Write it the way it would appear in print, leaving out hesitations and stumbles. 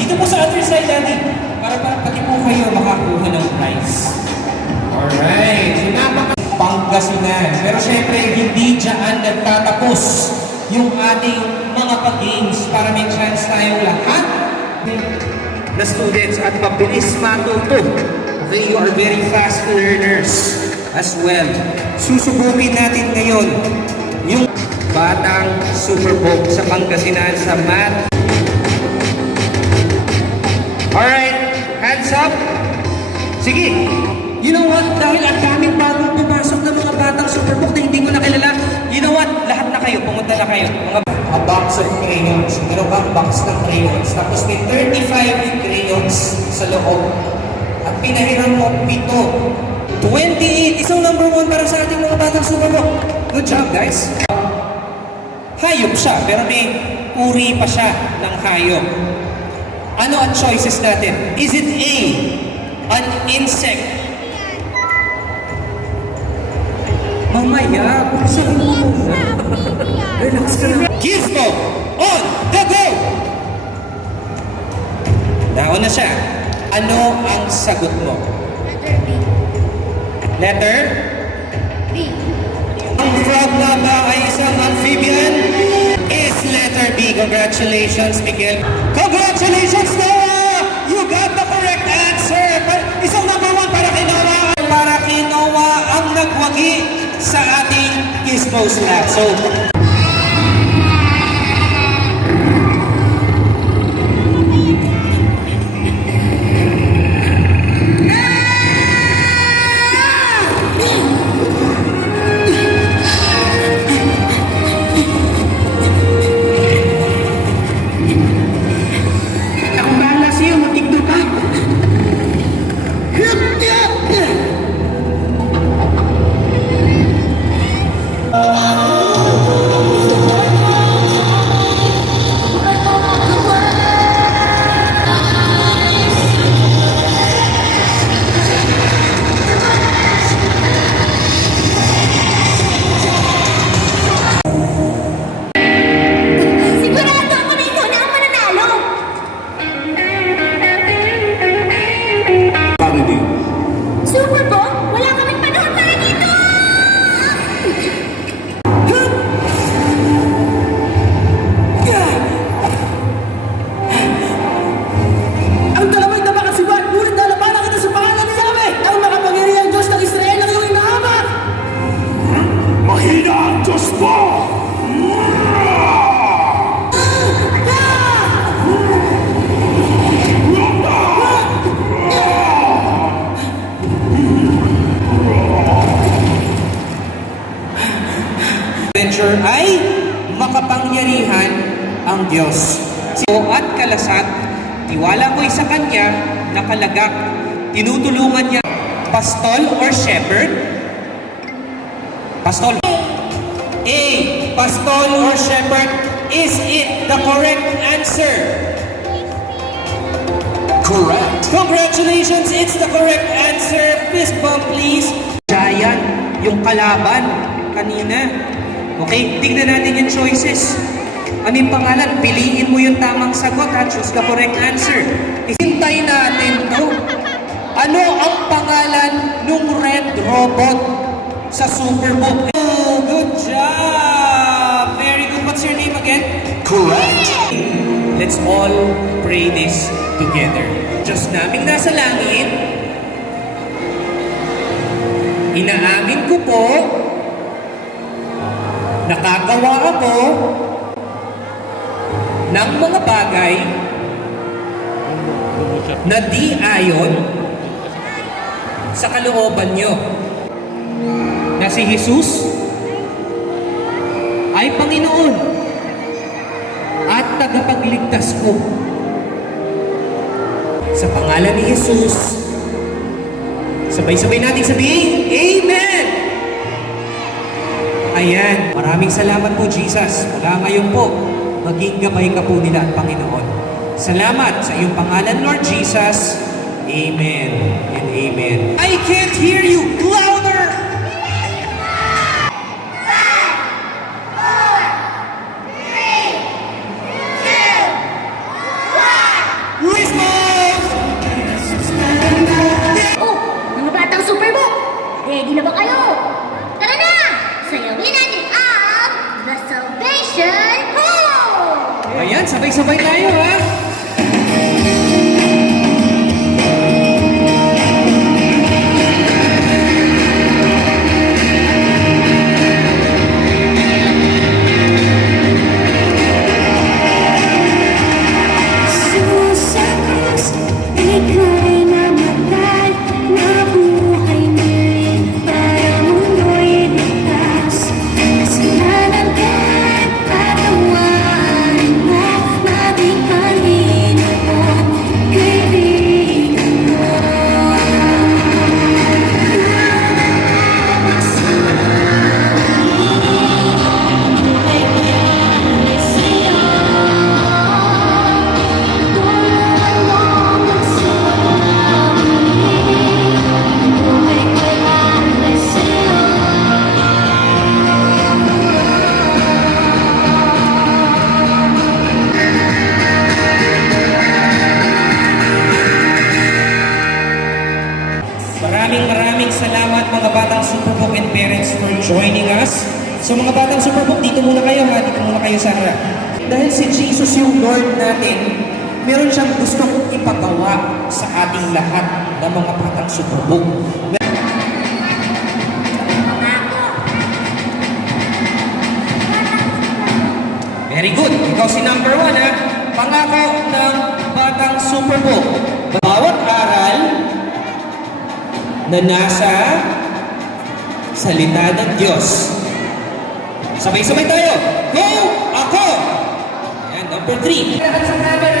Dito po sa other side, Daddy. Para pati po kayo makakuha ng prize. Alright. So, Pangasinan. Pero syempre, hindi dyan nagtatapos yung ating mga pag-games para may chance tayong lahat na students at mabilis matuto. Okay, you are very fast learners as well. Susubukin natin ngayon yung Batang Superbook sa Pangasinan sa math. Alright, hands up. Sige. You know what? Dahil ang daming bagong pumasok ng mga Batang Superbook na hindi ko nakilala. You know what? Lahat na kayo, pumunta na kayo. A box of crayons. Meron bang box ng crayons? Tapos may 35 crayons sa loob. At pinahiram mo 7. 28. Isang number 1 para sa ating mga Batang Superbook. Good job, guys. Hayop siya, pero may uri pa siya ng hayop. Ano ang choices natin? Is it A, an insect? Mamaya, sabihin mo muna. Relax ka na. Gizmo, on the go! Naon na siya. Ano ang sagot mo? Letter B. Ang frog na ba ay isang amphibian? Is letter B. Congratulations, Miguel. Congratulations, Noah! You got the correct answer. Isang number 1 para kay Noah. Para kay Noah ang nagwagi sa ating Gizmo's Lab. So, ay makapangyarihan ang Diyos. At kalasat, tiwala ko'y sa Kanya, nakalagak, tinutulungan niya. Pastol or shepherd? Pastol. A. Pastol or shepherd. Is it the correct answer? Correct. Congratulations, it's the correct answer. Fist bump, please. Giant, yung kalaban kanina. Okay, tignan natin yung choices. Anong pangalan? Piliin mo yung tamang sagot at choose the correct answer. Hintay natin to. Ano ang pangalan ng red robot sa Superbook? Oh, good job! Very good. What's your name again? Correct. Let's all pray this together. Diyos naming nasa langit, inaamin ko po nakagawa ako ng mga bagay na di ayon sa kalooban nyo, na si Jesus ay Panginoon at tagapagligtas ko. Sa pangalan ni Jesus, sabay-sabay natin sabihin, Amen! Ayan, maraming salamat po, Jesus. Mula ngayon po, maging gabay ka po nila at Panginoon. Salamat sa iyong pangalan, Lord Jesus. Amen and amen. I can't hear you. Louder! sabay-sabay tayo ha. Susakas, ika'y namatay, nabuhay niya para mundo'y ligtas. Kasalanan ka't patawarin mo, maging Panginoon, kaibigan mo. Maraming salamat mga Batang Superbook and parents for joining us. So mga Batang Superbook, dito muna kayo ha, dito muna kayo sa harap. Dahil si Jesus yung Lord natin, meron siyang gustong ipagawa sa ating lahat ng mga Batang Superbook. Very good. Ikaw si number 1 ha. Pangako ng Batang Superbook. Bawat aral na nasa salita ng Diyos. Sabay-sabay tayo. Go! Ako! Ayan, number 3. Lahat sa camera.